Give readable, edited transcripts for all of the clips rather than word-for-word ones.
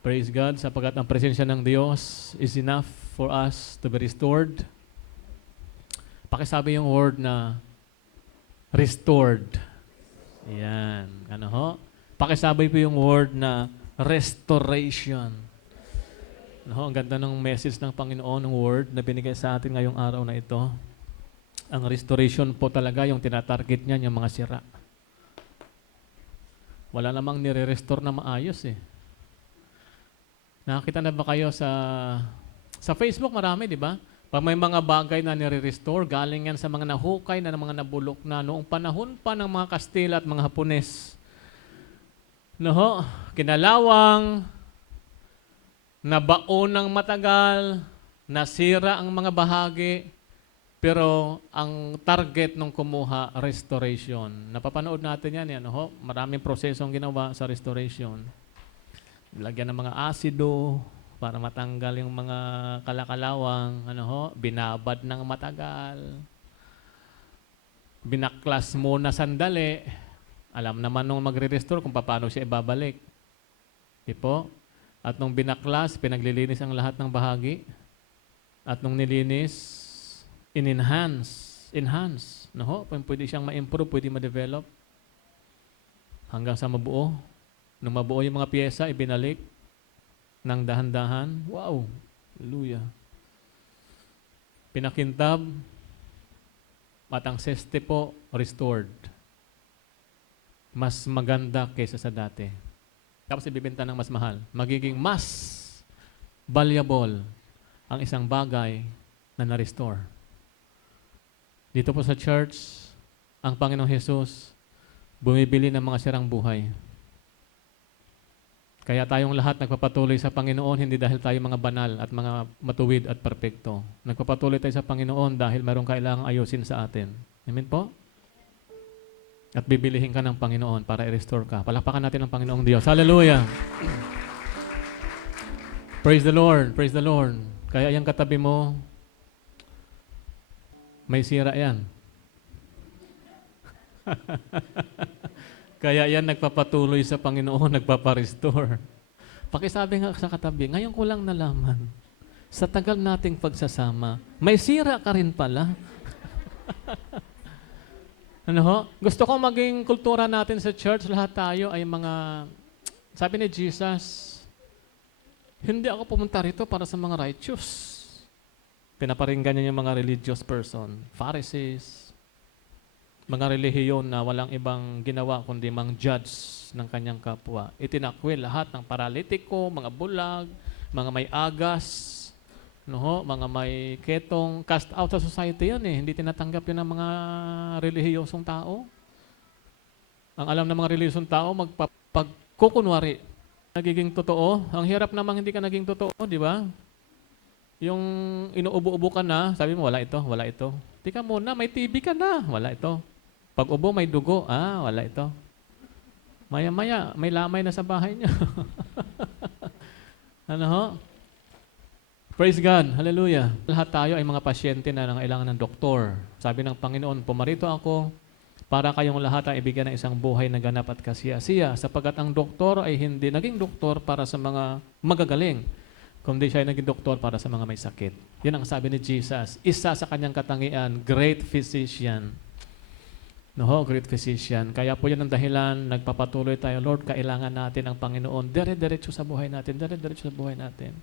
Praise God, sapagkat ang presensya ng Diyos is enough for us to be restored. Pakisabi yung word na restored. Yan. Ano ho? Pakisabi po yung word na restoration. Ano ho? Ang ganda ng message ng Panginoon, ng word na binigay sa atin ngayong araw na ito. Ang restoration po talaga yung tinatarget niya, yung mga sira. Wala namang nire-restore na maayos eh. Nakakita na ba kayo sa Facebook marami, di ba? Pag may mga bagay na nire-restore, galing yan sa mga nahukay na mga nabulok na noong panahon pa ng mga Kastila at mga Hapones. No ho? Kinalawang, nabaon ng matagal, nasira ang mga bahagi, pero ang target nung kumuha, restoration. Napapanood natin yan ho? Maraming prosesong ginawa sa restoration. Lagyan ng mga asido para matanggal yung mga kalakalawang, binabad ng matagal. Binaklas muna sandali. Alam naman nung magre-restore kung paano siya ibabalik. Di po? At nung binaklas, pinaglilinis ang lahat ng bahagi. At nung nilinis, enhance. Pwede siyang ma-improve, pwede ma-develop. Hanggang sa mabuo. Nung mabuo yung mga piyesa, ibinalik ng dahan-dahan. Wow! Hallelujah. Pinakintab at ang seste po, restored. Mas maganda kaysa sa dati. Tapos ibibenta ng mas mahal. Magiging mas valuable ang isang bagay na na-restore. Dito po sa church, ang Panginoong Jesus bumibili ng mga sirang buhay. Kaya tayong lahat nagpapatuloy sa Panginoon, hindi dahil tayo mga banal at mga matuwid at perpekto. Nagpapatuloy tayo sa Panginoon dahil mayroong kailangang ayusin sa atin. Amen po? At bibilihin ka ng Panginoon para i-restore ka. Palakpakan natin ang Panginoong Diyos. Hallelujah! Praise the Lord! Praise the Lord! Kaya yung katabi mo, may sira yan. Kaya yan nagpapatuloy sa Panginoon, nagpaparestore. Pakisabi nga sa katabi, ngayon ko lang nalaman, sa tagal nating pagsasama, may sira ka rin pala. Ano ho? Gusto ko maging kultura natin sa church, lahat tayo ay mga, sabi ni Jesus, hindi ako pumunta rito para sa mga righteous. Pinaparinggan niya yung mga religious person, Pharisees, mga relihiyon na walang ibang ginawa kundi mang judge ng kanyang kapwa. Itinakwil lahat ng paralitiko, mga bulag, mga may agas, mga may ketong, cast out sa society yan eh. Hindi tinatanggap yun ng mga relihiyosong tao. Ang alam ng mga relihiyosong tao, pagkukunwari, nagiging totoo. Ang hirap namang hindi ka naging totoo, di ba? Yung inuubo-ubo ka na, sabi mo, wala ito, wala ito. Tika muna, may TV ka na, wala ito. Pag ubo, may dugo. Wala ito. Maya-maya, may lamay na sa bahay niyo. Ano ho? Praise God. Hallelujah. Lahat tayo ay mga pasyente na nangailangan ng doktor. Sabi ng Panginoon, pumarito ako para kayong lahat ay ibigyan ng isang buhay na ganap at kasiya-siya. Sapagkat ang doktor ay hindi naging doktor para sa mga magagaling, kundi siya ay naging doktor para sa mga may sakit. Yan ang sabi ni Jesus. Isa sa kanyang katangian, great physician. Great physician. Kaya po yan ang dahilan, nagpapatuloy tayo, Lord, kailangan natin ang Panginoon. Dire-diretso sa buhay natin. Dire-diretso sa buhay natin.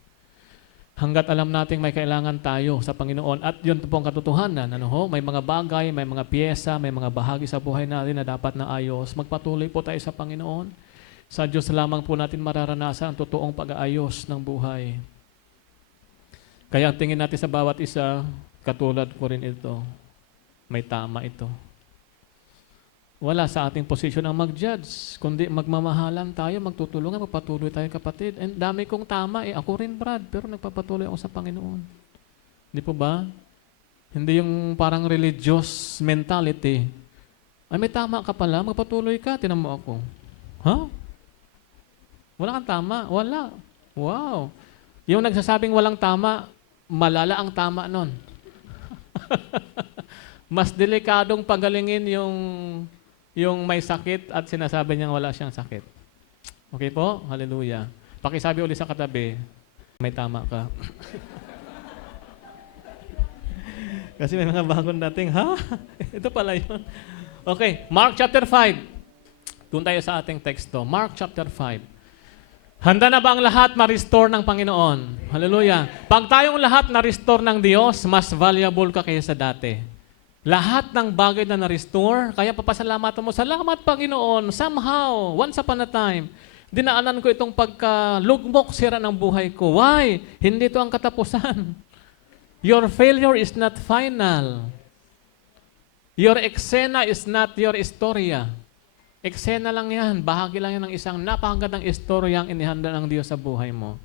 Hanggat alam natin may kailangan tayo sa Panginoon. At yun po ang katotohanan. May mga bagay, may mga piyesa, may mga bahagi sa buhay natin na dapat na ayos. Magpatuloy po tayo sa Panginoon. Sa Diyos lamang po natin mararanasan ang totoong pag-aayos ng buhay. Kaya tingin natin sa bawat isa, katulad ko rin ito. May tama ito. Wala sa ating posisyon ang mag-judge, kundi magmamahalan tayo, magtutulungan, magpatuloy tayo kapatid. And dami kong tama ako rin Brad, pero nagpapatuloy ako sa Panginoon. Hindi po ba? Hindi yung parang religious mentality. Ay may tama ka pala, magpatuloy ka, tinan mo ako. Wala kang tama? Wala. Wow. Yung nagsasabing walang tama, malala ang tama nun. Mas delikadong pagalingin yung may sakit at sinasabi niyang wala siyang sakit. Okay po? Hallelujah. Pakisabi ulit sa katabi, may tama ka. Kasi may mga bagong dating, ha? Ito pala yun. Okay, Mark chapter 5. Doon tayo sa ating teksto. Mark chapter 5. Handa na ba ang lahat ma-restore ng Panginoon? Hallelujah. Pag tayong lahat na-restore ng Diyos, mas valuable ka kaysa dati. Lahat ng bagay na na-restore, kaya papasalamatan mo, salamat Panginoon, somehow, once upon a time, dinaanan ko itong pagkalugmok sira ng buhay ko. Why? Hindi ito ang katapusan. Your failure is not final. Your eksena is not your istorya. Eksena lang yan. Bahagi lang yan ng isang napakagandang istorya ang inihanda ng Diyos sa buhay mo.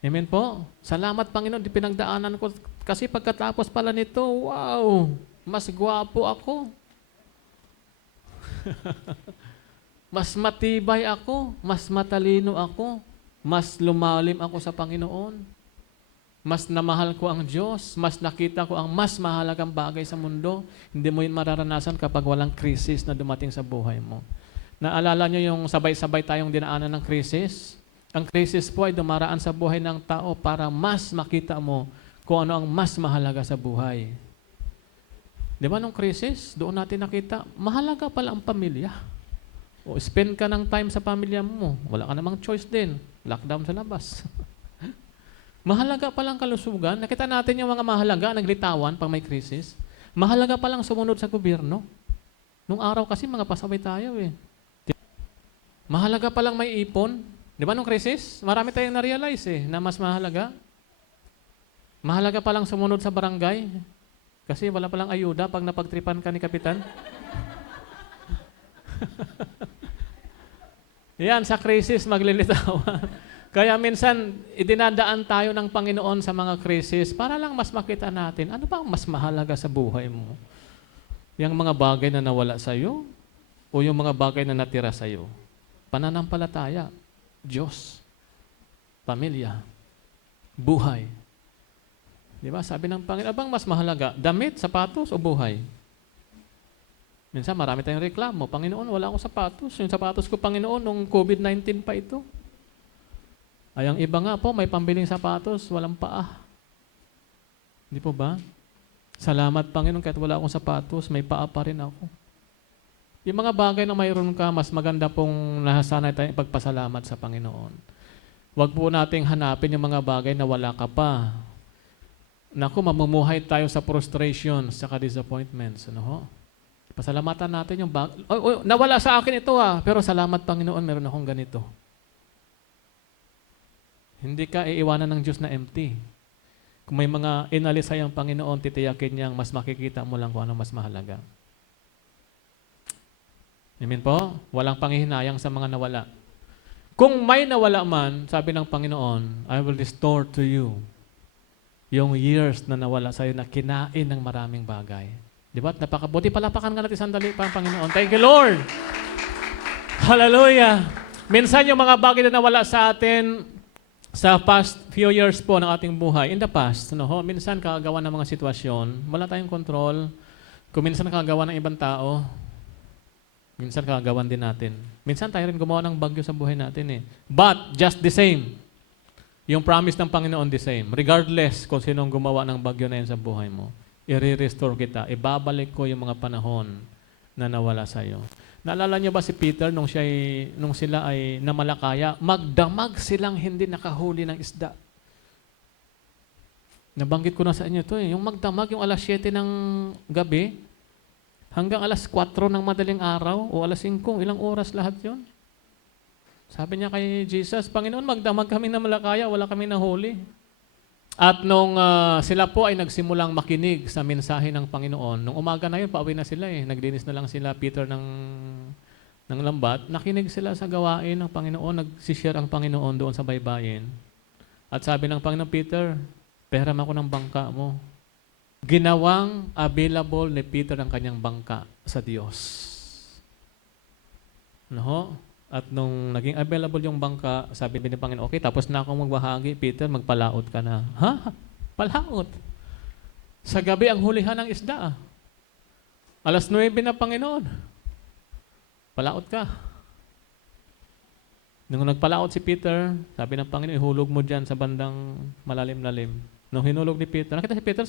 Amen po? Salamat Panginoon, di pinagdaanan ko. Kasi pagkatapos pala nito, wow, mas gwapo ako. Mas matibay ako. Mas matalino ako. Mas lumalim ako sa Panginoon. Mas namahal ko ang Diyos. Mas nakita ko ang mas mahalagang bagay sa mundo. Hindi mo yun mararanasan kapag walang krisis na dumating sa buhay mo. Naalala nyo yung sabay-sabay tayong dinaanan ng krisis? Ang krisis po ay dumaraan sa buhay ng tao para mas makita mo kung ano ang mas mahalaga sa buhay. Di ba nung krisis, doon natin nakita, mahalaga pala ang pamilya. O spend ka ng time sa pamilya mo. Wala ka namang choice din. Lockdown sa labas. Mahalaga palang kalusugan. Nakita natin yung mga mahalaga, naglitawan pag may krisis. Mahalaga palang sumunod sa gobyerno. Nung araw kasi mga pasaway tayo eh. Mahalaga palang may ipon. Di ba nung krisis? Marami tayong na-realize eh, na mas mahalaga. Mahalaga palang sumunod sa barangay. Kasi wala palang ayuda pag napagtripan ka ni Kapitan. Yan, sa krisis maglilitawan. Kaya minsan, idinadaan tayo ng Panginoon sa mga krisis para lang mas makita natin, ano ba ang mas mahalaga sa buhay mo? Yung mga bagay na nawala sa'yo o yung mga bagay na natira sa'yo? Pananampalataya, Diyos, pamilya, buhay. Di ba? Sabi ng Panginoon, abang mas mahalaga, damit, sapatos o buhay? Minsan marami tayong reklamo, Panginoon, wala akong sapatos. Yung sapatos ko, Panginoon, nung COVID-19 pa ito. Ay, ang iba nga po, may pambiling sapatos, walang paa. Hindi po ba? Salamat, Panginoon, kahit wala akong sapatos, may paa pa rin ako. Yung mga bagay na mayroon ka, mas maganda pong nahasanay tayong ipagpasalamat sa Panginoon. Huwag po nating hanapin yung mga bagay na wala ka pa. Naku, mamumuhay tayo sa frustration, sa disappointments. Ano ho? Pasalamatan natin yung bagay. Nawala sa akin ito pero salamat Panginoon, meron akong ganito. Hindi ka iiwanan ng Diyos na empty. Kung may mga inalis sa'yo ang Panginoon, titiyakin niyang mas makikita mo lang kung ano mas mahalaga. Amen po? Walang panghihinayang sa mga nawala. Kung may nawala man, sabi ng Panginoon, I will restore to you yung years na nawala sa'yo na kinain ng maraming bagay. Di ba? Napakabuti. Palapakan nga natin sandali pa ang Panginoon. Thank you, Lord! Hallelujah! Minsan yung mga bagay na nawala sa atin sa past few years po ng ating buhay, in the past, minsan kagagawa ng mga sitwasyon, wala tayong control. Kung minsan kagagawa ng ibang tao, minsan kagagawan din natin. Minsan tayo rin gumawa ng bagyo sa buhay natin eh. But, just the same, yung promise ng Panginoon the same. Regardless kung sinong gumawa ng bagyo na yun sa buhay mo, i-restore kita. Ibabalik ko yung mga panahon na nawala sa iyo. Naalala niyo ba si Peter nung sila ay namalakaya, magdamag silang hindi nakahuli ng isda. Nabanggit ko na sa inyo ito eh. Yung magdamag, yung alas 7 ng gabi, hanggang alas 4 ng madaling araw o alas 5, ilang oras lahat yon. Sabi niya kay Jesus, Panginoon, magdamag kami na malakaya, wala kami nahuli. At nung sila po ay nagsimulang makinig sa mensahe ng Panginoon, nung umaga na yun, pauwi na sila eh. Naglinis na lang sila, Peter, ng lambat. Nakinig sila sa gawain ng Panginoon, nagsishare ang Panginoon doon sa baybayin. At sabi ng Panginoon, Peter, peram ako ng bangka mo. Ginawang available ni Peter ang kanyang bangka sa Diyos. Ano ho? At nung naging available yung bangka, sabi ni Panginoon, okay, tapos na akong magbahagi, Peter, magpalaot ka na. Ha? Palaot? Sa gabi ang hulihan ng isda. Alas 9 na, Panginoon. Palaot ka. Nung nagpalaot si Peter, sabi ng Panginoon, ihulog mo dyan sa bandang malalim-lalim. Nung hinulog ni Peter, nakita si Peter,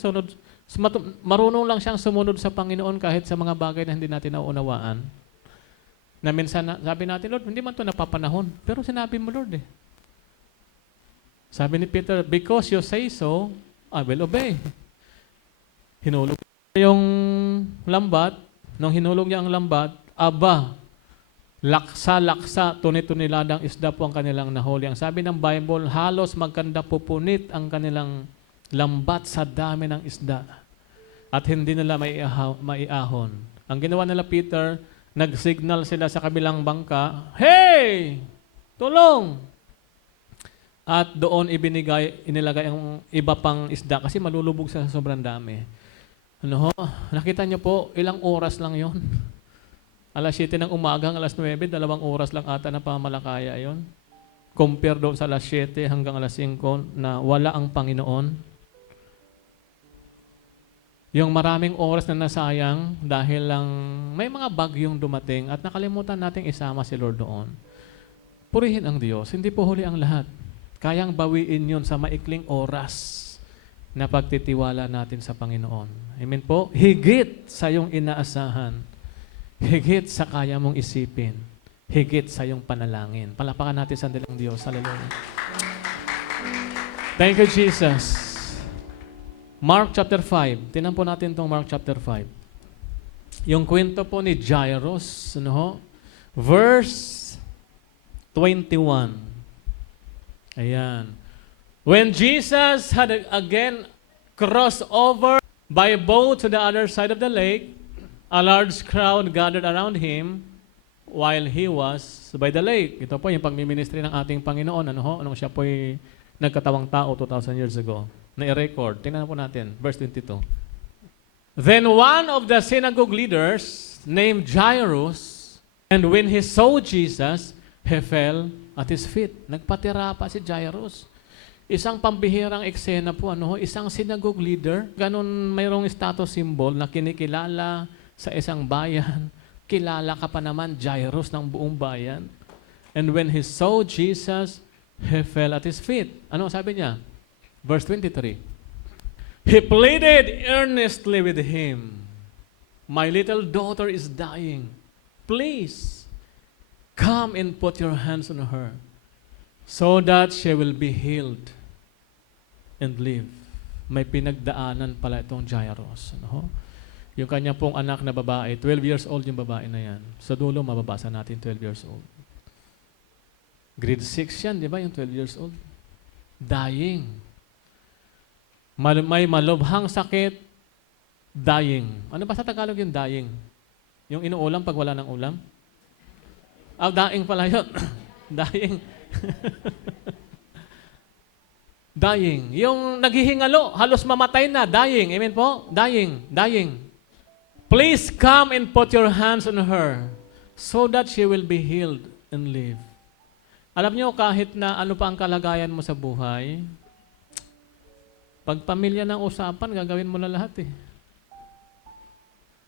marunong lang siyang sumunod sa Panginoon kahit sa mga bagay na hindi natin nauunawaan. Na minsan, sabi natin, Lord, hindi man ito napapanahon. Pero sinabi mo, Lord eh. Sabi ni Peter, because you say so, I will obey. Hinulog yung lambat. Nung hinulog niya ang lambat, aba, laksa-laksa, tunit-tuniladang isda po ang kanilang nahuli. Ang sabi ng Bible, halos magkanda pupunit ang kanilang lambat sa dami ng isda. At hindi nila maiahon. Ang ginawa nila Peter, nag-signal sila sa kabilang bangka, hey! Tulong! At doon inilagay ang iba pang isda kasi malulubog sa sobrang dami. Ano ho? Nakita niyo po, ilang oras lang yon. Alas 7 ng umaga, alas 9, 2 oras lang ata na pamamalakaya yon. Compare doon sa alas 7 hanggang alas 5 na wala ang Panginoon. Yung maraming oras na nasayang dahil lang may mga bagyong dumating at nakalimutan nating isama si Lord doon. Purihin ang Diyos, hindi po huli ang lahat. Kayang bawiin yun sa maikling oras na pagtitiwala natin sa Panginoon. Amen po? Higit sa iyong inaasahan. Higit sa kaya mong isipin. Higit sa iyong panalangin. Palapakan natin sa dalang Diyos. Hallelujah. Thank you, Jesus. Mark chapter 5. Tingnan po natin itong Mark chapter 5. Yung kwento po ni Jairus, ano ho? Verse 21. Ayan. When Jesus had again crossed over by boat to the other side of the lake, a large crowd gathered around him while he was by the lake. Ito po yung pagmiministry ng ating Panginoon. Ano ho? Anong siya po'y nagkatawang tao 2,000 years ago. Na-record. Tingnan po natin. Verse 22. Then one of the synagogue leaders named Jairus, and when he saw Jesus, he fell at his feet. Nagpatira pa si Jairus. Isang pambihirang eksena po, isang synagogue leader, ganun mayroong status symbol na kinikilala sa isang bayan. Kilala ka pa naman, Jairus ng buong bayan. And when he saw Jesus, he fell at his feet. Ano sabi niya? Verse 23. He pleaded earnestly with him, my little daughter is dying. Please, come and put your hands on her, so that she will be healed and live. May pinagdaanan pala itong Jairus. Yung kanya pong anak na babae, 12 years old yung babae na yan. Sa dulo, mababasa natin 12 years old. Grade 6 yan, di ba? Yung 12 years old. Dying. May malubhang sakit, dying. Ano ba sa Tagalog yung dying? Yung inuulam pag wala ng ulam? Dying pala yun. Dying. Dying. Yung naghihingalo, halos mamatay na. Dying. Amen po? Dying. Dying. Please come and put your hands on her so that she will be healed and live. Alam niyo, kahit na ano pa ang kalagayan mo sa buhay, pag pamilya ng usapan, gagawin mo na lahat eh.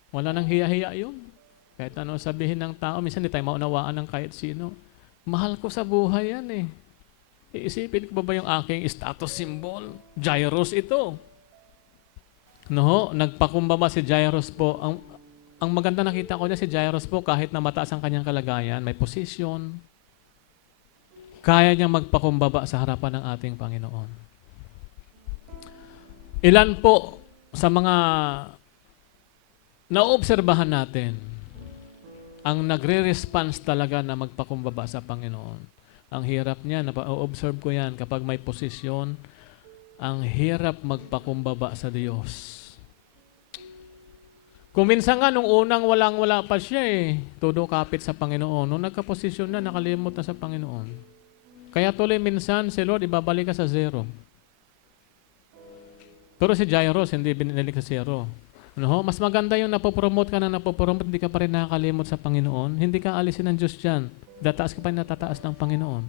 Wala nang hiya-hiya yun. Kahit ano sabihin ng tao, minsan hindi tayo maunawaan ng kahit sino. Mahal ko sa buhay yan eh. Iisipin ko ba yung aking status symbol? Jairus ito. No, nagpakumbaba si Jairus po. Ang maganda nakita ko niya si Jairus po, kahit na mataas ang kanyang kalagayan, may posisyon, kaya niyang magpakumbaba sa harapan ng ating Panginoon. Ilan po sa mga naobserbahan natin ang nagre-response talaga na magpakumbaba sa Panginoon. Ang hirap niya, na-observe ko yan, kapag may posisyon, ang hirap magpakumbaba sa Diyos. Kung minsan nga, nung unang walang-wala pa siya todo kapit sa Panginoon. Nung nagka-posisyon na, nakalimot na sa Panginoon. Kaya tuloy minsan, si Lord, ibabalik ka sa zero. Pero si Jairus, hindi binalik sa zero. Mas maganda yung napopromote ka na napopromote, hindi ka pa rin nakakalimot sa Panginoon. Hindi ka alisin ng Diyos dyan. Dataas ka pa rin natataas ng Panginoon.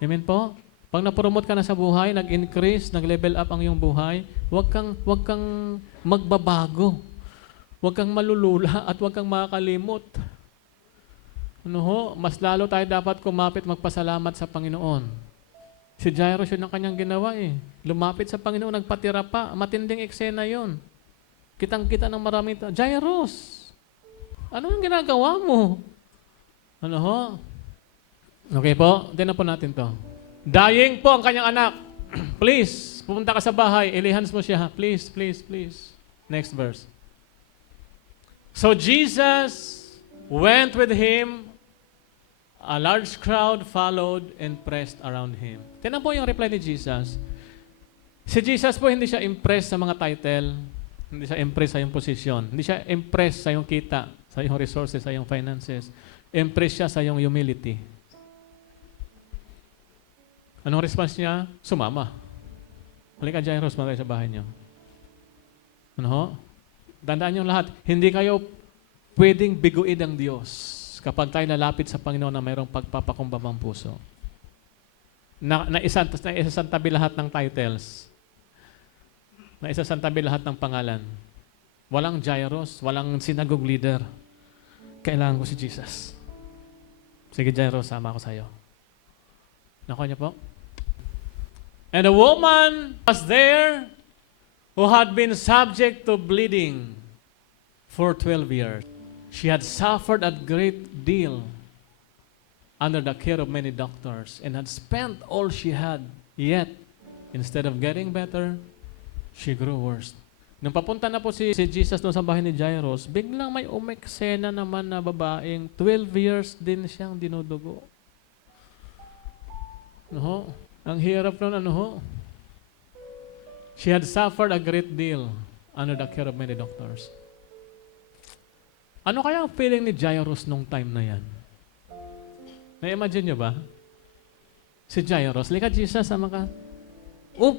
Amen po? Pag napromote ka na sa buhay, nag-increase, nag-level up ang iyong buhay, huwag kang magbabago. Huwag kang malulula at huwag kang makakalimot. Ano ho, mas lalo tayo dapat kumapit magpasalamat sa Panginoon. Si Jairus yun ang kanyang ginawa eh. Lumapit sa Panginoon, nagpatira pa. Matinding eksena yon. Kitang-kita ng marami. Jairus, ano yung ginagawa mo? Ano ho? Okay po, tingnan po natin to. Dying po ang kanyang anak. Please, pumunta ka sa bahay, ilihans mo siya. Please, please, please. Next verse. So Jesus went with him. A large crowd followed and pressed around him. Tingnan po yung reply ni Jesus. Si Jesus po hindi siya impressed sa mga title. Hindi siya impressed sa iyong posisyon. Hindi siya impressed sa iyong kita, sa iyong resources, sa iyong finances. Impressed siya sa iyong humility. Anong response niya? Sumama. Halika Jairus, mga kayo sa bahay niyo. Ano ho? Tandaan niyo lahat, hindi kayo pwedeng biguin ang Diyos kapag tayo lalapit sa Panginoon na mayroong pagpapakumbabang puso. Naisasantabi lahat ng titles. Naisasantabi lahat ng pangalan. Walang Jairus, walang synagogue leader. Kailangan ko si Jesus. Sige Jairus, sama ko sa iyo. Nakuha niyo po? And a woman was there who had been subject to bleeding for 12 years. She had suffered a great deal under the care of many doctors and had spent all she had. Yet, instead of getting better, she grew worse. Nung papunta na po si Jesus doon sa bahay ni Jairus, biglang may umeksena naman na babaeng 12 years din siyang dinudugo. Ano ho? Ang hirap nun, ano ho? She had suffered a great deal under the care of many doctors. Ano kaya ang feeling ni Jairus nung time na yan? Na-imagine nyo ba? Si Jairus, lika Jesus, sama ka.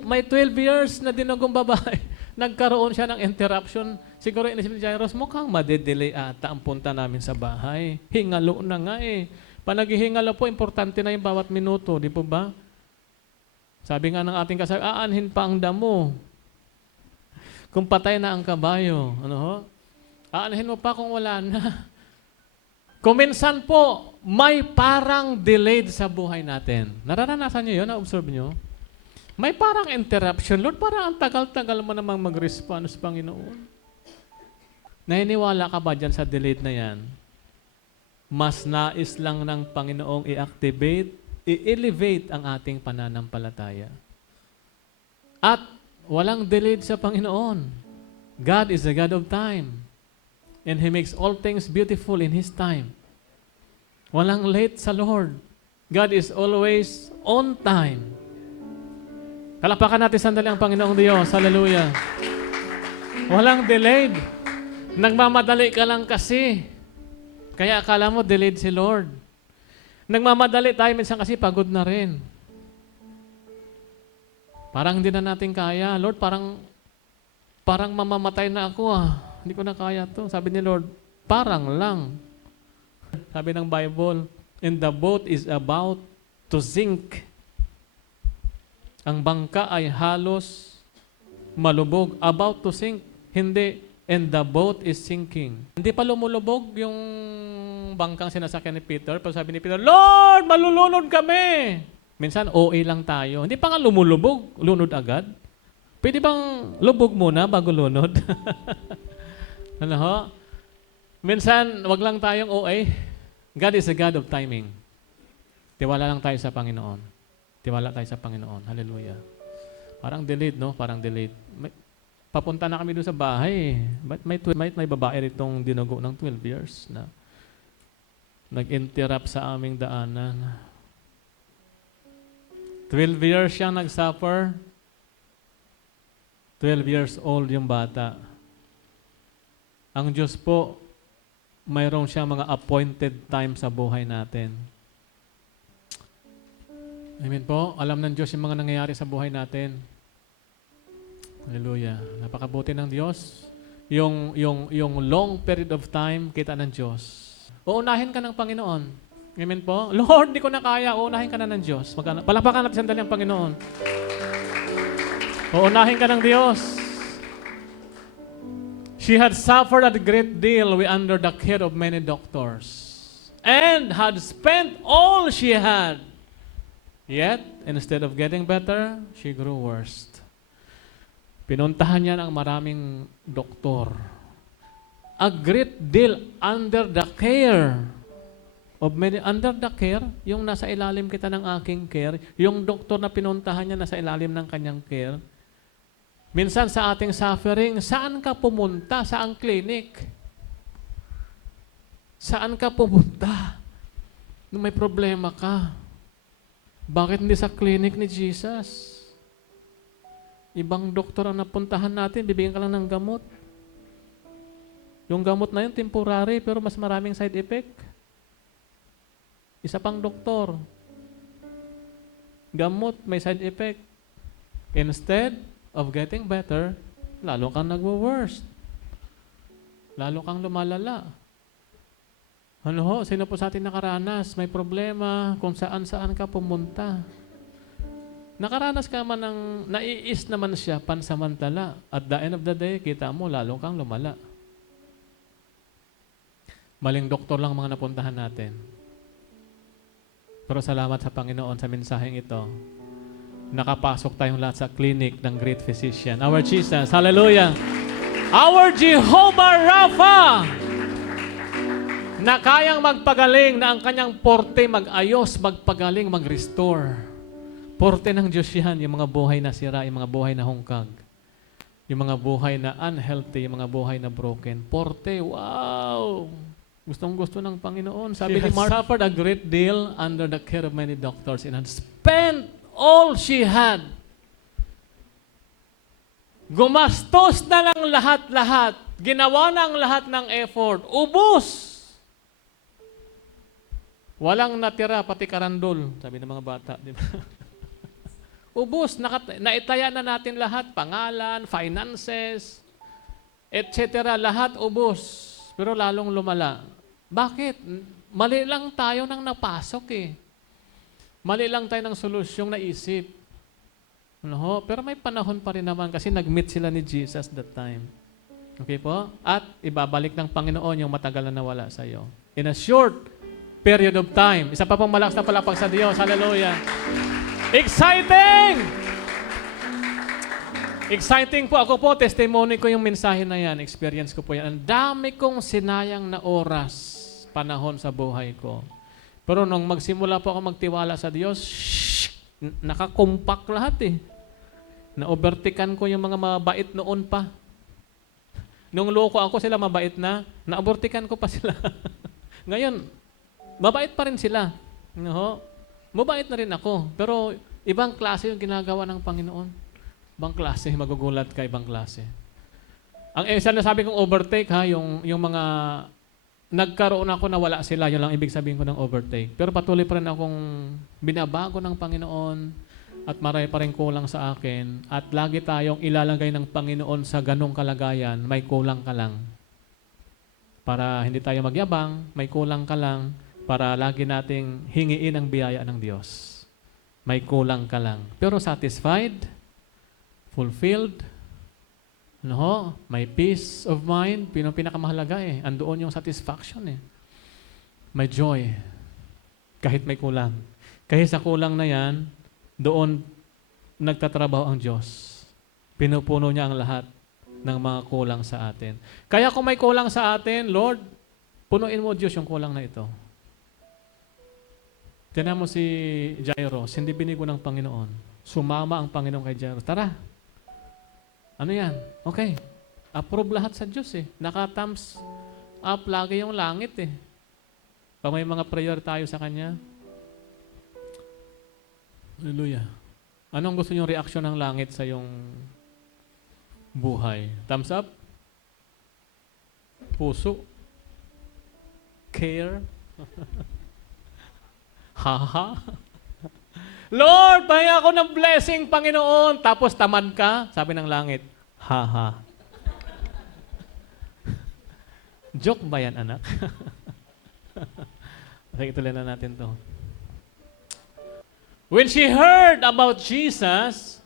May 12 years na dinugong babae. Nagkaroon siya ng interruption. Siguro inisip ni Jairus, mukhang madedelay ata ang punta namin sa bahay. Hingalo na nga eh. Pag naghihingalo po, importante na yung bawat minuto, di po ba? Sabi nga ng ating kasabi, aanhin pa ang damo. Kung patay na ang kabayo, ano ho? Aanhin mo pa kung wala na. Kung minsan po, may parang delayed sa buhay natin. Nararanasan nyo yun? Na-observe nyo? May parang interruption. Lord, parang ang tagal-tagal mo namang mag-response, Panginoon. Naniniwala ka ba dyan sa delayed na yan? Mas nais lang ng Panginoong i-activate, i-elevate ang ating pananampalataya. At walang delayed sa Panginoon. God is a God of time. And He makes all things beautiful in His time. Walang late sa Lord. God is always on time. Kalapakan natin sandali ang Panginoong Diyos. Hallelujah. Walang delayed. Nagmamadali ka lang kasi. Kaya akala mo delayed si Lord. Nagmamadali tayo minsan kasi pagod na rin. Parang hindi na natin kaya. Lord, parang mamamatay na ako ah. Hindi ko na kaya to. Sabi ni Lord, parang lang. Sabi ng Bible, and the boat is about to sink. Ang bangka ay halos malubog. About to sink. Hindi. And the boat is sinking. Hindi pa lumulubog yung bangkang sinasakyan ni Peter. Pag sabi ni Peter, Lord, malulunod kami. Minsan, OA lang tayo. Hindi pa nga lumulubog. Lunod agad. Pwede bang lubog muna bago lunod? Ano ho? Minsan, wag lang tayong OA. God is a God of timing. Tiwala lang tayo sa Panginoon. Tiwala tayo sa Panginoon. Hallelujah. Parang delayed, no? Parang delayed. Papunta na kami doon sa bahay. May babae ritong dinugo ng 12 years na nag-interrupt sa aming daanan. 12 years siyang nag-suffer. 12 years old yung bata. Ang Diyos po, mayroon siyang mga appointed time sa buhay natin. Amen po. Alam ng Diyos yung mga nangyayari sa buhay natin. Hallelujah. Napakabuti ng Diyos. Yung long period of time, kita ng Diyos. Uunahin ka ng Panginoon. Amen po. Lord, di ko na kaya. Uunahin ka na ng Diyos. Palapakan natin sandali ang Panginoon. Uunahin ka ng Diyos. She had suffered a great deal under the care of many doctors. and had spent all she had. Yet, instead of getting better, she grew worse. Pinuntahan niya ng maraming doktor. A great deal under the care of many. Under the care, yung nasa ilalim kita ng aking care, yung doktor na pinuntahan niya nasa ilalim ng kanyang care. Minsan sa ating suffering, saan ka pumunta? Saang clinic? Saan ka pumunta? Nung may problema ka. Bakit hindi sa clinic ni Jesus? Ibang doktor ang napuntahan natin, bibigyan ka lang ng gamot. Yung gamot na yun, temporary, pero mas maraming side effect. Isa pang doktor. Gamot, may side effect. Instead of getting better, lalo kang nagwo-worse. Lalo kang lumalala. Ano ho, sino po sa atin nakaranas? May problema kung saan-saan ka pumunta. Nakaranas ka man ng, naiis naman siya pansamantala. At the end of the day, kita mo, lalo kang lumala. Maling doktor lang mga napuntahan natin. Pero salamat sa Panginoon sa mensaheng ito. Nakapasok tayong lahat sa clinic ng great physician. Our Jesus, hallelujah! Our Jehovah Rapha! Na kayang magpagaling, na ang kanyang porte mag-ayos, magpagaling, mag-restore. Porte ng Diyos yan, yung mga buhay na sira, yung mga buhay na hungkag, yung mga buhay na unhealthy, yung mga buhay na broken. Porte, wow! Gustong-gusto ng Panginoon. Sabi ni Mark, suffered a great deal under the care of many doctors and had spent all she had. Gumastos na lang lahat-lahat. Ginawa na ang lahat ng effort. Ubus! Walang natira, pati karandol. Sabi ng mga bata, di ba? Ubus, naitaya na natin lahat. Pangalan, finances, etc. Lahat ubus. Pero lalong lumala. Bakit? Mali lang tayo nang napasok eh. Mali lang tayo ng solusyong naisip. Ano? Pero may panahon pa rin naman kasi nag-meet sila ni Jesus that time. Okay po? At ibabalik ng Panginoon yung matagal na nawala sa iyo. In a short period of time. Isa pa pong malakas na palakpak sa Diyos. Hallelujah. Exciting! Exciting po. Ako po, testimony ko yung mensahe na yan. Experience ko po yan. Ang dami kong sinayang na oras, panahon sa buhay ko. Pero nung magsimula po ako magtiwala sa Diyos, nakakumpak lahat eh. Na-overtikan ko yung mga mabait noon pa. Nung loko ako, sila mabait na. Na-abortikan ko pa sila. Ngayon, mabait pa rin sila. No? Mabait na rin ako. Pero ibang klase yung ginagawa ng Panginoon. Ibang klase, magugulat ka, ibang klase. Ang isa na sabi kong overtake, ha, yung mga nagkaroon ako na wala sila, yun lang ibig sabihin ko ng overtake. Pero patuloy pa rin akong binabago ng Panginoon at marami pa rin kulang sa akin. At lagi tayong ilalagay ng Panginoon sa ganong kalagayan, may kulang ka lang. Para hindi tayo magyabang, may kulang ka lang, para lagi nating hingiin ang biyaya ng Diyos. May kulang ka lang. Pero satisfied, fulfilled, no? May peace of mind, pinakamahalaga eh. Andoon yung satisfaction eh. May joy, kahit may kulang. Kahit sa kulang na yan, doon nagtatrabaho ang Diyos. Pinupuno niya ang lahat ng mga kulang sa atin. Kaya kung may kulang sa atin, Lord, punuin mo Diyos yung kulang na ito. Tinan mo si Jairus, hindi binigo ng Panginoon. Sumama ang Panginoon kay Jairus. Tara. Ano yan? Okay. Approve lahat sa Diyos eh. Naka-thumbs up lagi yung langit eh. Pag may mga prayer tayo sa Kanya. Hallelujah. Anong gusto niyong reaksyon ng langit sa yung buhay? Thumbs up? Puso? Care? Haha? Lord, pahinga ako ng blessing, Panginoon. Tapos tamad ka, sabi ng langit, haha. Joke ba yan, anak? Sige, ituloy na natin to. When she heard about Jesus,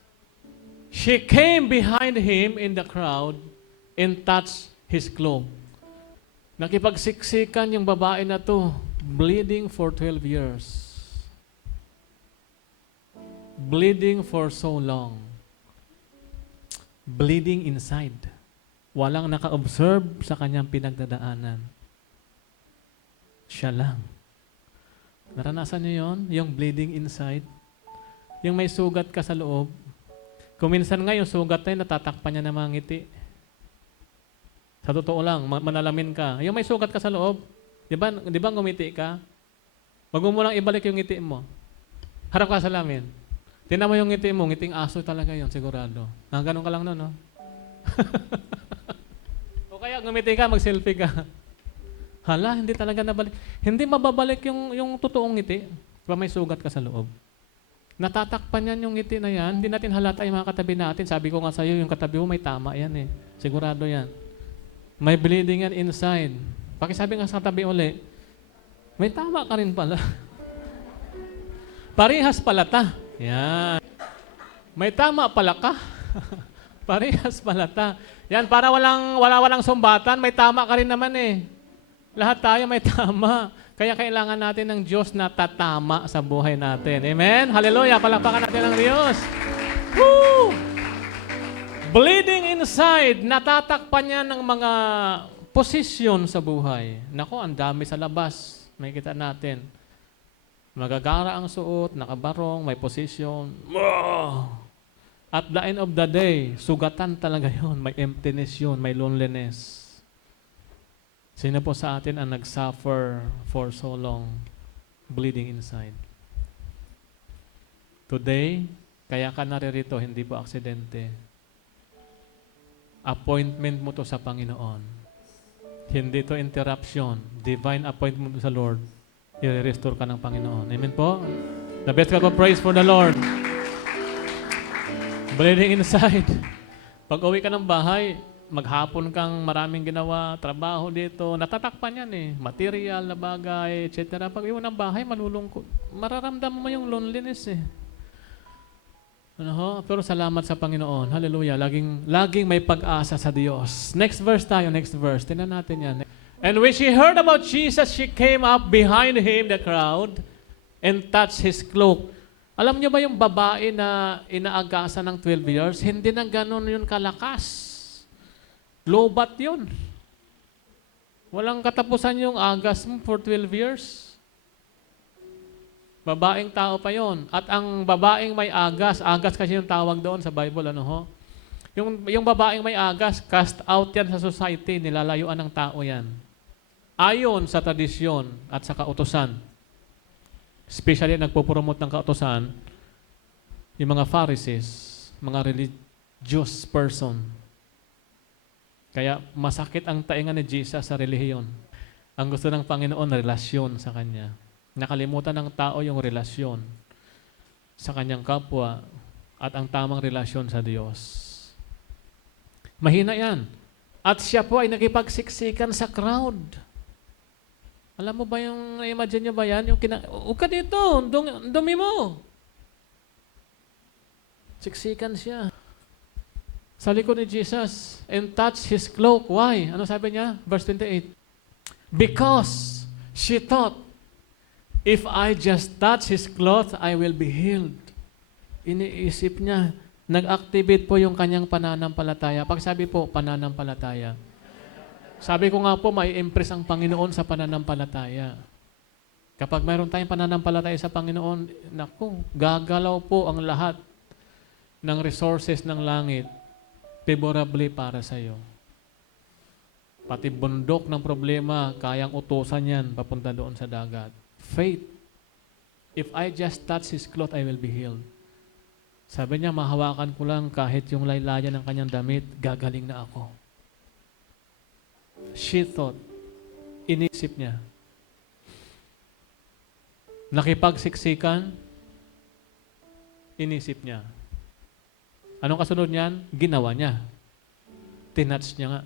she came behind him in the crowd and touched his cloak. Nakipagsiksikan yung babae na to. bleeding for 12 years. Bleeding for so long. Bleeding inside. Walang naka-observe sa kanyang pinagdadaanan. Siya lang. Naranasan niyo yon? Yung bleeding inside? Yung may sugat ka sa loob? Kung minsan nga yung sugat na yun, natatakpan niya ng mga ngiti. Sa totoo lang, manalamin ka. Yung may sugat ka sa loob, di ba ngumiti ka? Wag mo lang ibalik yung ngiti mo. Harap ka sa salamin. Tingnan mo yung ngiti mo, ngiting aso talaga yon, sigurado. Ganun ka lang no? O kaya ngumiti ka, mag-selfie ka. Hala, hindi talaga nabalik. Hindi mababalik yung totoong ngiti kung may sugat ka sa loob. Natatakpan yan yung ngiti na yan. Hindi natin halata yung mga katabi natin. Sabi ko nga sa'yo, yung katabi mo may tama yan eh. Sigurado yan. May bleeding yan inside. Pakisabi nga sa katabi uli, may tama ka rin pala. Parehas pala ta. Yan. May tama pala ka. Parehas pala ta. Yan, para walang sumbatan, may tama ka rin naman eh. Lahat tayo may tama. Kaya kailangan natin ng Diyos na tatama sa buhay natin. Amen? Hallelujah! Palakpakan natin ang Diyos. Woo! Bleeding inside, natatakpan niya ng mga posisyon sa buhay. Nako, ang dami sa labas. May kita natin. Magagara ang suot, nakabarong, may posisyon. At the end of the day, sugatan talaga yon. May emptiness yun, may loneliness. Sino po sa atin ang nag-suffer for so long, bleeding inside? Today, kaya ka naririto, hindi po aksidente. Appointment mo to sa Panginoon. Hindi to interruption. Divine appointment mo sa Lord. I-restore ka ng Panginoon. Amen po? The best ka praise for the Lord. Bleeding inside. Pag uwi ka ng bahay, maghapon kang maraming ginawa, trabaho dito, natatakpan yan eh. Material na bagay, etc. Pag iwan ng bahay, malulungkot. Mararamdaman mo yung loneliness eh. Pero salamat sa Panginoon. Hallelujah. Laging may pag-asa sa Diyos. Next verse tayo, next verse. Tingnan natin yan. And when she heard about Jesus, she came up behind him, the crowd, and touched his cloak. Alam niyo ba yung babae na inaagasan ng 12 years? Hindi na ganun yun kalakas. Lobat yun. Walang katapusan yung agas mo for 12 years. Babaeng tao pa yon. At ang babaeng may agas kasi yung tawag doon sa Bible, Yung babaeng may agas, cast out yan sa society, nilalayuan ng tao yan. Ayon sa tradisyon at sa kautusan. Especially nagpo-promote ng kautusan, yung mga Pharisees, mga religious person. Kaya masakit ang tainga ni Jesus sa relihiyon. Ang gusto ng Panginoon, relasyon sa Kanya. Nakalimutan ng tao yung relasyon sa kanyang kapwa at ang tamang relasyon sa Diyos. Mahina yan. At siya po ay nakipagsiksikan sa crowd. Alam mo ba yung, imagine nyo ba yan? Huwag ka dito, dumi mo. Siksikan siya. Sa likod ni Jesus, and touched his cloak. Why? Ano sabi niya? Verse 28. Because she thought, if I just touch his cloth, I will be healed. Iniisip niya, nag-activate po yung kanyang pananampalataya. Pag sabi po, pananampalataya. Sabi ko nga po, may impress ang Panginoon sa pananampalataya. Kapag mayroon tayong pananampalataya sa Panginoon, naku, gagalaw po ang lahat ng resources ng langit favorably para sa iyo. Pati bundok ng problema, kayang utusan yan papunta doon sa dagat. Faith. If I just touch his cloth, I will be healed. Sabi niya, mahawakan ko lang kahit yung laylayan ng kanyang damit, gagaling na ako. She thought, inisip niya. Nakipagsiksikan, inisip niya. Anong kasunod niyan? Ginawa niya. Tinouch niya nga.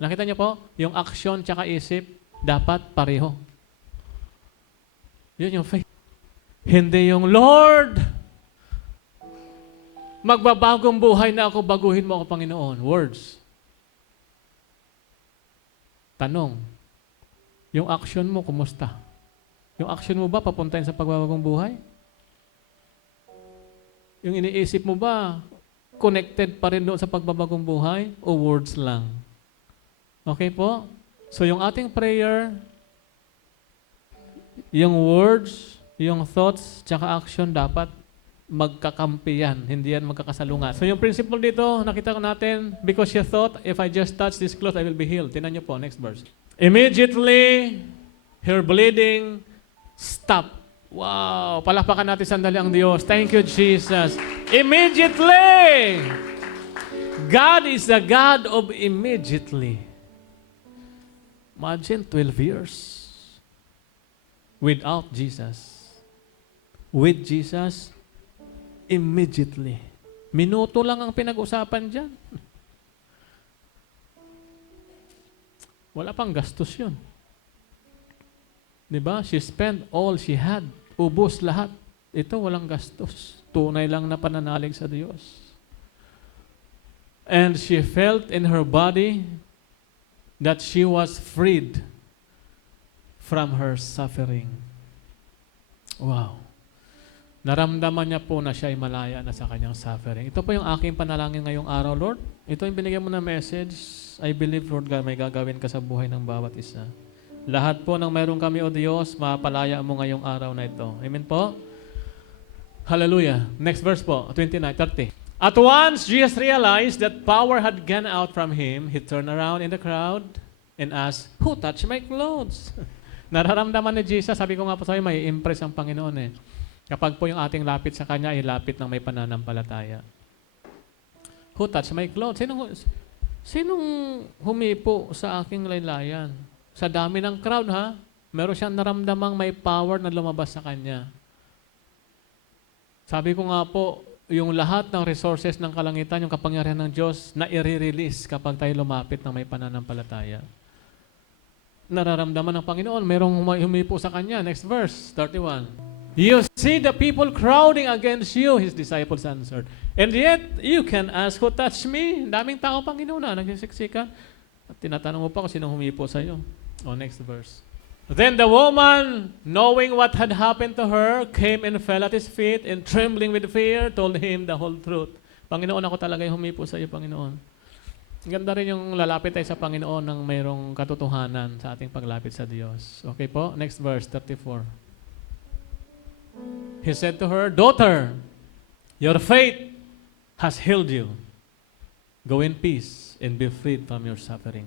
Nakita niyo po, yung action tsaka isip, dapat pareho. Yun yung faith. Hindi yung, Lord, magbabagong buhay na ako, baguhin mo ako, Panginoon. Words. Tanong, yung action mo, kumusta? Yung action mo ba papuntahin sa pagbabagong buhay? Yung iniisip mo ba connected pa rin doon sa pagbabagong buhay o words lang? Okay po? So yung ating prayer, yung words, yung thoughts, tsaka action dapat magkakampi yan. Hindi yan magkakasalungat. So yung principle dito, nakita ko natin, because you thought, if I just touch this cloth, I will be healed. Tingnan niyo po, next verse. Immediately, her bleeding stopped. Wow! Palakpakan natin sandali ang Diyos. Thank you, Jesus. Immediately! God is the God of immediately. Imagine 12 years without Jesus. With Jesus, immediately. Minuto lang ang pinag-usapan dyan. Wala pang gastos yun. Diba? She spent all she had. Ubos lahat. Ito walang gastos. Tunay lang na pananalig sa Diyos. And she felt in her body that she was freed from her suffering. Wow. Naramdaman niya po na siya ay malaya na sa kanyang suffering. Ito po yung aking panalangin ngayong araw, Lord. Ito yung binigyan mo na message. I believe, Lord God, may gagawin ka sa buhay ng bawat isa. Lahat po ng mayroon kami, O Diyos, mapalaya mo ngayong araw na ito. Amen po? Hallelujah. Next verse po, 29:30. At once Jesus realized that power had gone out from him, he turned around in the crowd and asked, "Who touched my clothes?" Nararamdaman ni Jesus, sabi ko nga po sa'yo, may impress ang Panginoon eh. Kapag po yung ating lapit sa Kanya, ay lapit ng may pananampalataya. Who touched my clothes? Sinong humipo sa aking laylayan? Sa dami ng crowd, ha? Meron siyang naramdamang may power na lumabas sa kanya. Sabi ko nga po, yung lahat ng resources ng kalangitan, yung kapangyarihan ng Diyos, na i-release kapag tayo lumapit ng may pananampalataya. Nararamdaman ng Panginoon, merong humipo sa kanya. Next verse, 31. You see the people crowding against you, his disciples answered. And yet, you can ask, who touched me? Daming tao, Panginoon, na nagsisiksikan. At tinatanong mo pa kung sinong humipo sa iyo. Oh, next verse. Then the woman, knowing what had happened to her, came and fell at his feet and trembling with fear, told him the whole truth. Panginoon, ako talaga yung humipo sa iyo, Panginoon. Ganda rin yung lalapit tayo sa Panginoon ng mayroong katotohanan sa ating paglapit sa Diyos. Okay po? Next verse, 34. He said to her, "Daughter, your faith has healed you. Go in peace and be freed from your suffering."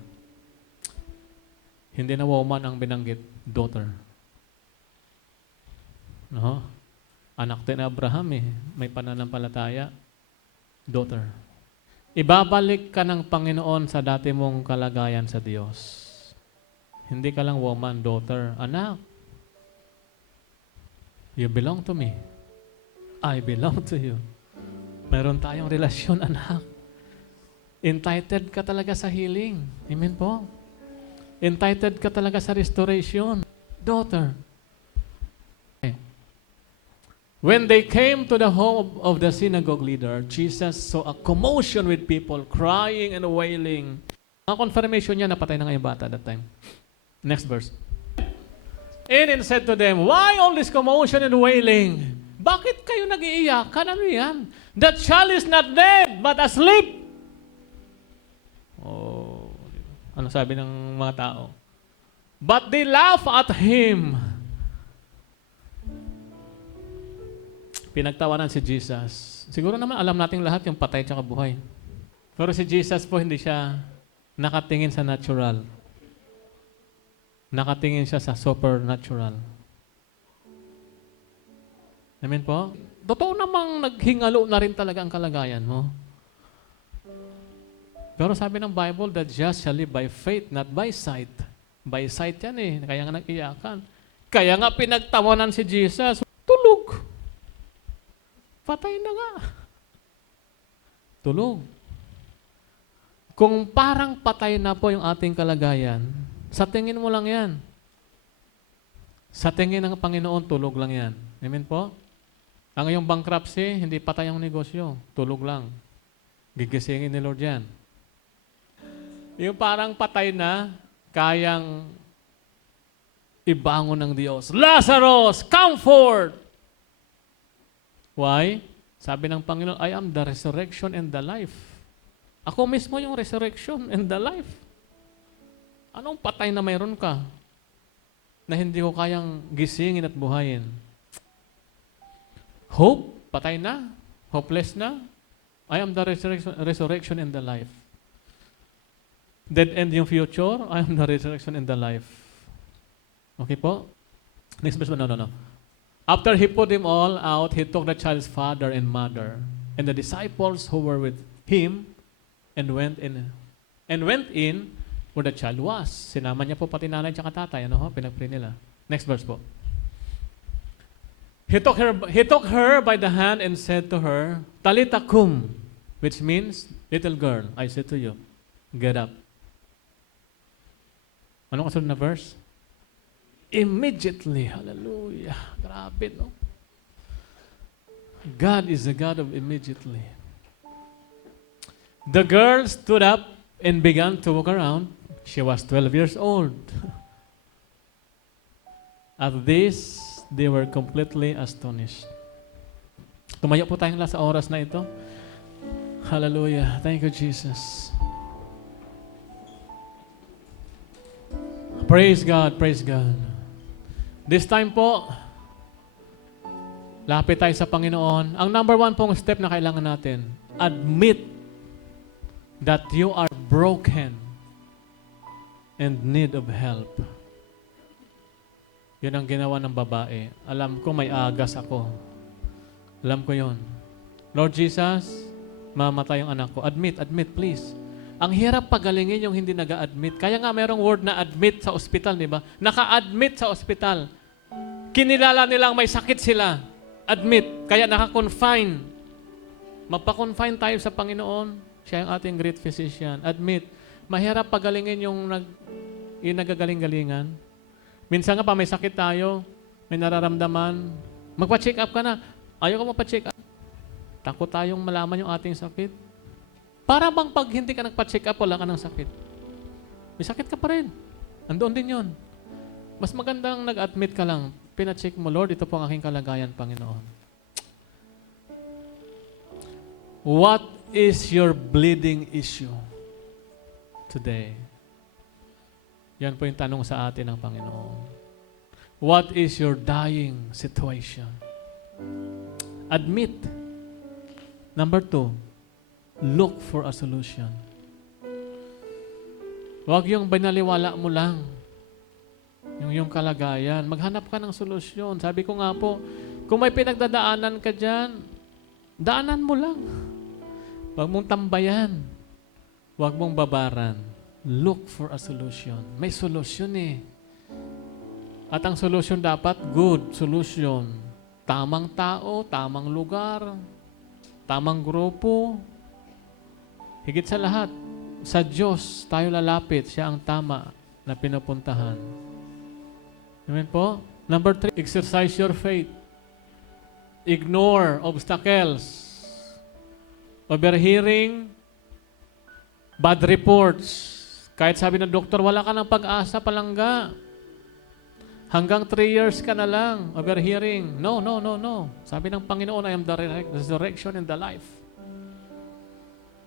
Hindi na woman ang binanggit, daughter. No? Anak din ni Abraham eh, may pananampalataya. Daughter. Ibabalik ka ng Panginoon sa dati mong kalagayan sa Diyos. Hindi ka lang woman, daughter, anak. You belong to me. I belong to you. Meron tayong relasyon, anak. Entitled ka talaga sa healing. Amen po? Entitled ka talaga sa restoration. Daughter. When they came to the home of the synagogue leader, Jesus saw a commotion with people crying and wailing. Ang confirmation niya, napatay na nga yung bata that time. Next verse. And said to them, "Why all this commotion and wailing? Bakit kayo nag-iiyakan? Ano yan? That child is not dead, but asleep." Oh, ano sabi ng mga tao? But they laugh at him. Pinagtawanan si Jesus. Siguro naman alam nating lahat yung patay tsaka buhay. Pero si Jesus po hindi siya nakatingin sa natural. Nakatingin siya sa supernatural. Amen po? Totoo namang naghingalo na rin talaga ang kalagayan mo. Pero sabi ng Bible, the just shall live by faith, not by sight. By sight yan eh. Kaya nga nag-iyakan. Kaya nga pinagtawanan si Jesus. Tulog. Patay na nga. Tulog. Kung parang patay na po yung ating kalagayan, sa tingin mo lang yan. Sa tingin ng Panginoon, tulog lang yan. Amen po? Ang iyong bankruptcy, hindi patay ang negosyo. Tulog lang. Gigisingin ni Lord yan. Yung parang patay na, kayang ibangon ng Diyos. Lazarus, come forth! Why? Sabi ng Panginoon, I am the resurrection and the life. Ako mismo yung resurrection and the life. Anong patay na mayroon ka na hindi ko kayang gisingin at buhayin? Hope, patay na. Hopeless na. I am the resurrection and the life. Dead end yung future, I am the resurrection and the life. Okay po? Next verse, no. After he put them all out, he took the child's father and mother and the disciples who were with him and went in where the child was. Sinama niya po pati nanay at tatay. Pinag-pray nila. Next verse po. He took her by the hand and said to her, Talita kum, which means, little girl, I say to you, get up. Anong kasunod na verse? Immediately. Hallelujah. Grabe, no? God is the God of immediately. The girl stood up and began to walk around. She was 12 years old. At this, they were completely astonished. Tumayo po tayong sa oras na ito. Hallelujah. Thank you, Jesus. Praise God, praise God. This time po, lapit tayo sa Panginoon. Ang number one pong step na kailangan natin, admit that you are broken and need of help. Yun ang ginawa ng babae. Alam ko may agas ako. Alam ko yun. Lord Jesus, mamatay yung anak ko. Admit, please. Ang hirap pagalingin yung hindi nag-a-admit. Kaya nga mayroong word na admit sa ospital, di ba? Naka-admit sa ospital. Kinilala nilang may sakit sila. Admit. Kaya naka-confine. Magpa-confine tayo sa Panginoon. Siya yung ating great physician. Admit. Mahirap pagalingin yung nagagaling-galingan. Minsan nga pa may sakit tayo, may nararamdaman. Magpa-check up ka na. Ayaw ka magpa-check up. Takot tayong malaman yung ating sakit. Para bang pag hindi ka nagpa-check up, wala ka ng sakit. May sakit ka pa rin. Andoon din yun. Mas magandang nag-admit ka lang. Pina-check mo, Lord, ito po ang aking kalagayan, Panginoon. What is your bleeding issue today? Yan po yung tanong sa atin ng Panginoon. What is your dying situation? Admit. Number 2, look for a solution. Huwag yung binaliwala mo lang. Yung kalagayan. Maghanap ka ng solusyon. Sabi ko nga po, kung may pinagdadaanan ka dyan, daanan mo lang. Huwag mong tambayan. Huwag mong babaran. Look for a solution. May solusyon eh. At ang solusyon dapat, good solution. Tamang tao, tamang lugar, tamang grupo. Higit sa lahat, sa Diyos tayo lalapit. Siya ang tama na pinupuntahan. Amen po? Number 3, exercise your faith. Ignore obstacles. Overhearing bad reports. Kahit sabi ng doktor, wala ka ng pag-asa, palangga. Hanggang 3 years ka na lang, overhearing. No. Sabi ng Panginoon, I am the resurrection and the life.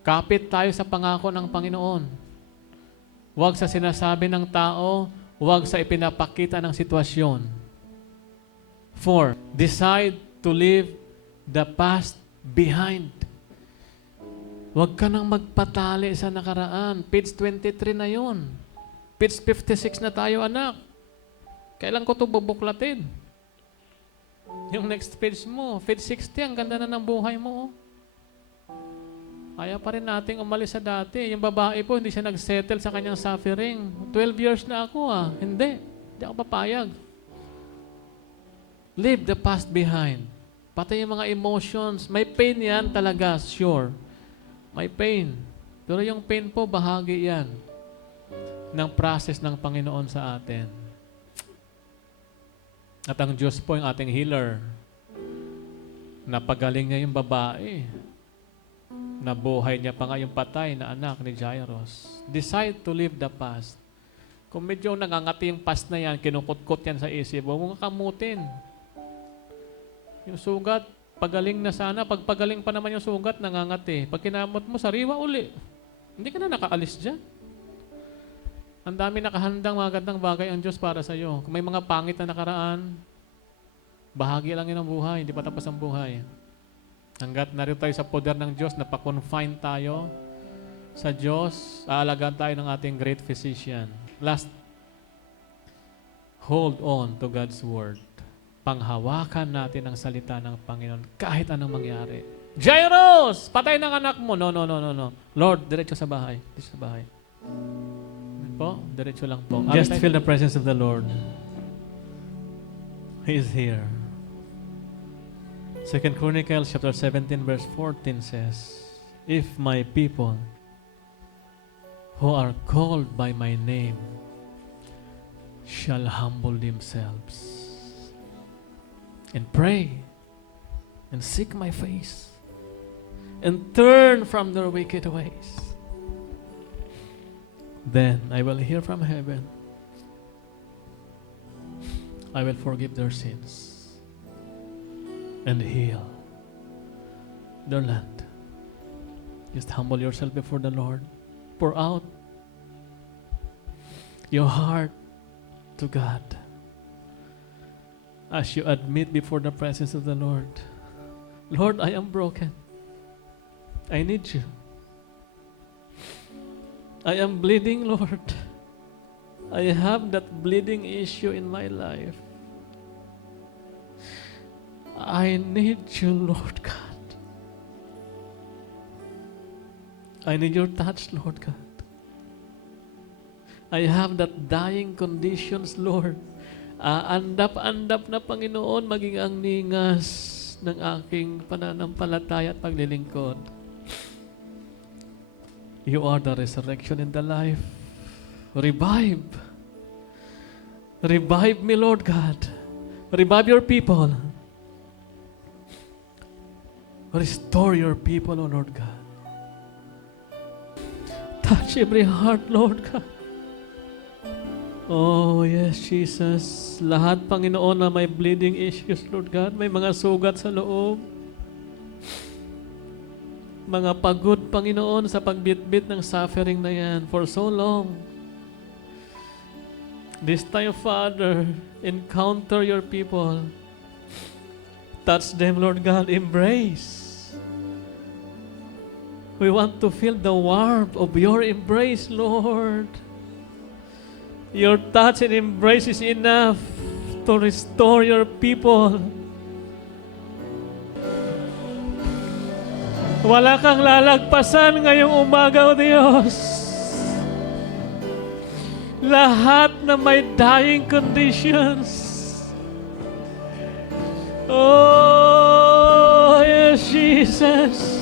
Kapit tayo sa pangako ng Panginoon. Huwag sa sinasabi ng tao, huwag sa ipinapakita ng sitwasyon. 4, decide to leave the past behind. Huwag ka nang magpatali sa nakaraan. Page 23 na yun. Page 56 na tayo, anak. Kailan ko ito bubuklatin? Yung next page mo, page 60, ang ganda na ng buhay mo. Kaya pa rin nating umalis sa dati. Yung babae po, hindi siya nag-settle sa kanyang suffering. 12 years na ako Hindi ako papayag. Leave the past behind. Pati yung mga emotions. May pain yan talaga, sure. May pain. Pero yung pain po, bahagi yan ng process ng Panginoon sa atin. At ang Diyos po yung ating healer. Napagaling niya yung babae. Nabuhay niya pa nga yung patay na anak ni Jairus. Decide to leave the past. Kung medyo nangangati yung past na yan, kinukutkot yan sa isip, huwag mong kamutin. Yung sugat, pagaling na sana. Pag pagaling pa naman yung sugat, nangangati. Pag kinamot mo, sariwa uli. Hindi ka na nakaalis dyan. Ang dami nakahandang mga gandang bagay ang Diyos para sa iyo. Kung may mga pangit na nakaraan, bahagi lang yun ang buhay, hindi pa tapos ang buhay. Hanggat narito tayo sa poder ng Diyos, napakonfine tayo sa Diyos, aalagaan tayo ng ating great physician. Last, hold on to God's Word. Panghawakan natin ang salita ng Panginoon kahit anong mangyari. Jairus! Patay ng anak mo. No. Lord, diretso sa bahay. Diretso sa bahay. Po, diretso lang po. Just feel the presence of the Lord. He is here. 2 Chronicles chapter 17 verse 14 says, if my people who are called by my name shall humble themselves and pray and seek my face and turn from their wicked ways, then I will hear from heaven. I will forgive their sins and heal their land. Just humble yourself before the Lord. Pour out your heart to God as you admit before the presence of the Lord, Lord, I am broken. I need you. I am bleeding, Lord. I have that bleeding issue in my life. I need you, Lord God. I need your touch, Lord God. I have that dying conditions, Lord. Andap-andap na Panginoon, maging ang ningas ng aking pananampalataya at paglilingkod. You are the resurrection and the life. Revive. Revive me, Lord God. Revive your people. Restore your people, O Lord God. Touch every heart, Lord God. Oh, yes, Jesus. Lahat, Panginoon, na may bleeding issues, Lord God. May mga sugat sa loob. Mga pagod, Panginoon, sa pagbitbit ng suffering na yan for so long. This time, Father, encounter your people. Touch them, Lord God. Embrace. We want to feel the warmth of your embrace, Lord. Your touch and embrace is enough to restore your people. Wala kang lalagpasan ngayong umaga, O Diyos. Lahat na may dying conditions. Oh, yes, Jesus.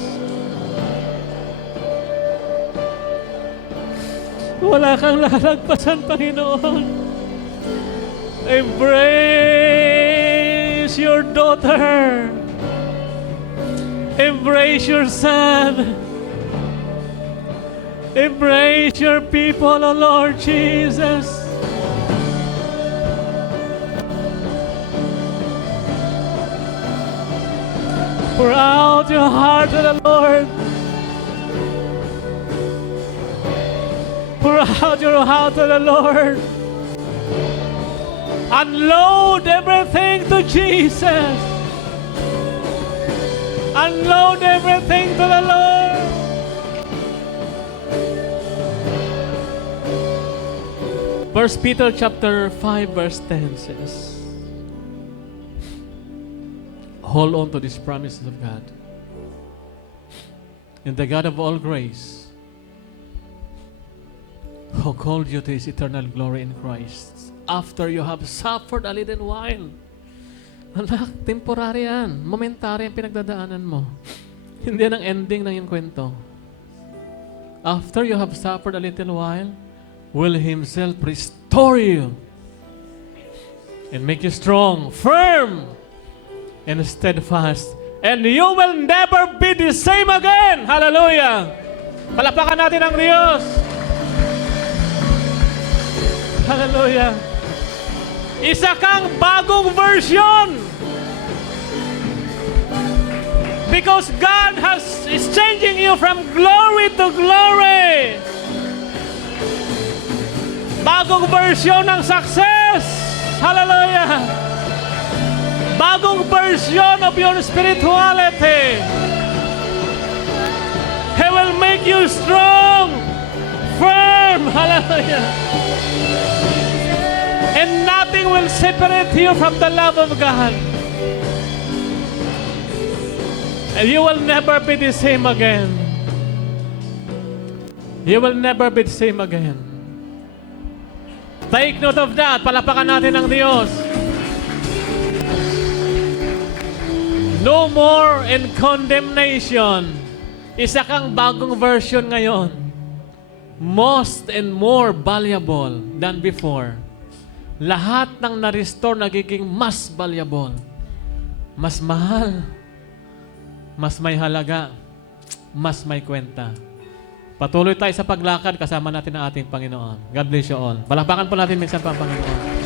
Wala kang lalagpasan, Panginoon. Embrace your daughter. Embrace your son. Embrace your people, O Lord Jesus. Pour out your heart to the Lord. Pour out your heart to the Lord. Unload everything to Jesus. Unload everything to the Lord. First Peter chapter 5 verse 10 says, hold on to these promises of God. And the God of all grace, who called you to His eternal glory in Christ, after you have suffered a little while. Anak, temporary yan. Momentary ang pinagdadaanan mo. Hindi yan ang ending ng iyong kwento. After you have suffered a little while, will Himself restore you and make you strong, firm, and steadfast. And you will never be the same again. Hallelujah! Palakpakan natin ang Diyos. Hallelujah. Isa kang bagong version. Because God is changing you from glory to glory. Bagong version ng success. Hallelujah. Bagong version of your spirituality. He will make you strong, firm. Hallelujah. And nothing will separate you from the love of God. And you will never be the same again. You will never be the same again. Take note of that. Palapakan natin ang Diyos. No more in condemnation. Isa kang bagong version ngayon. Most and more valuable than before. Lahat ng na-restore nagiging mas valuable. Mas mahal. Mas may halaga. Mas may kwenta. Patuloy tayo sa paglakad kasama natin ang ating Panginoon. God bless you all. Palakpakan po natin minsan pa ang Panginoon.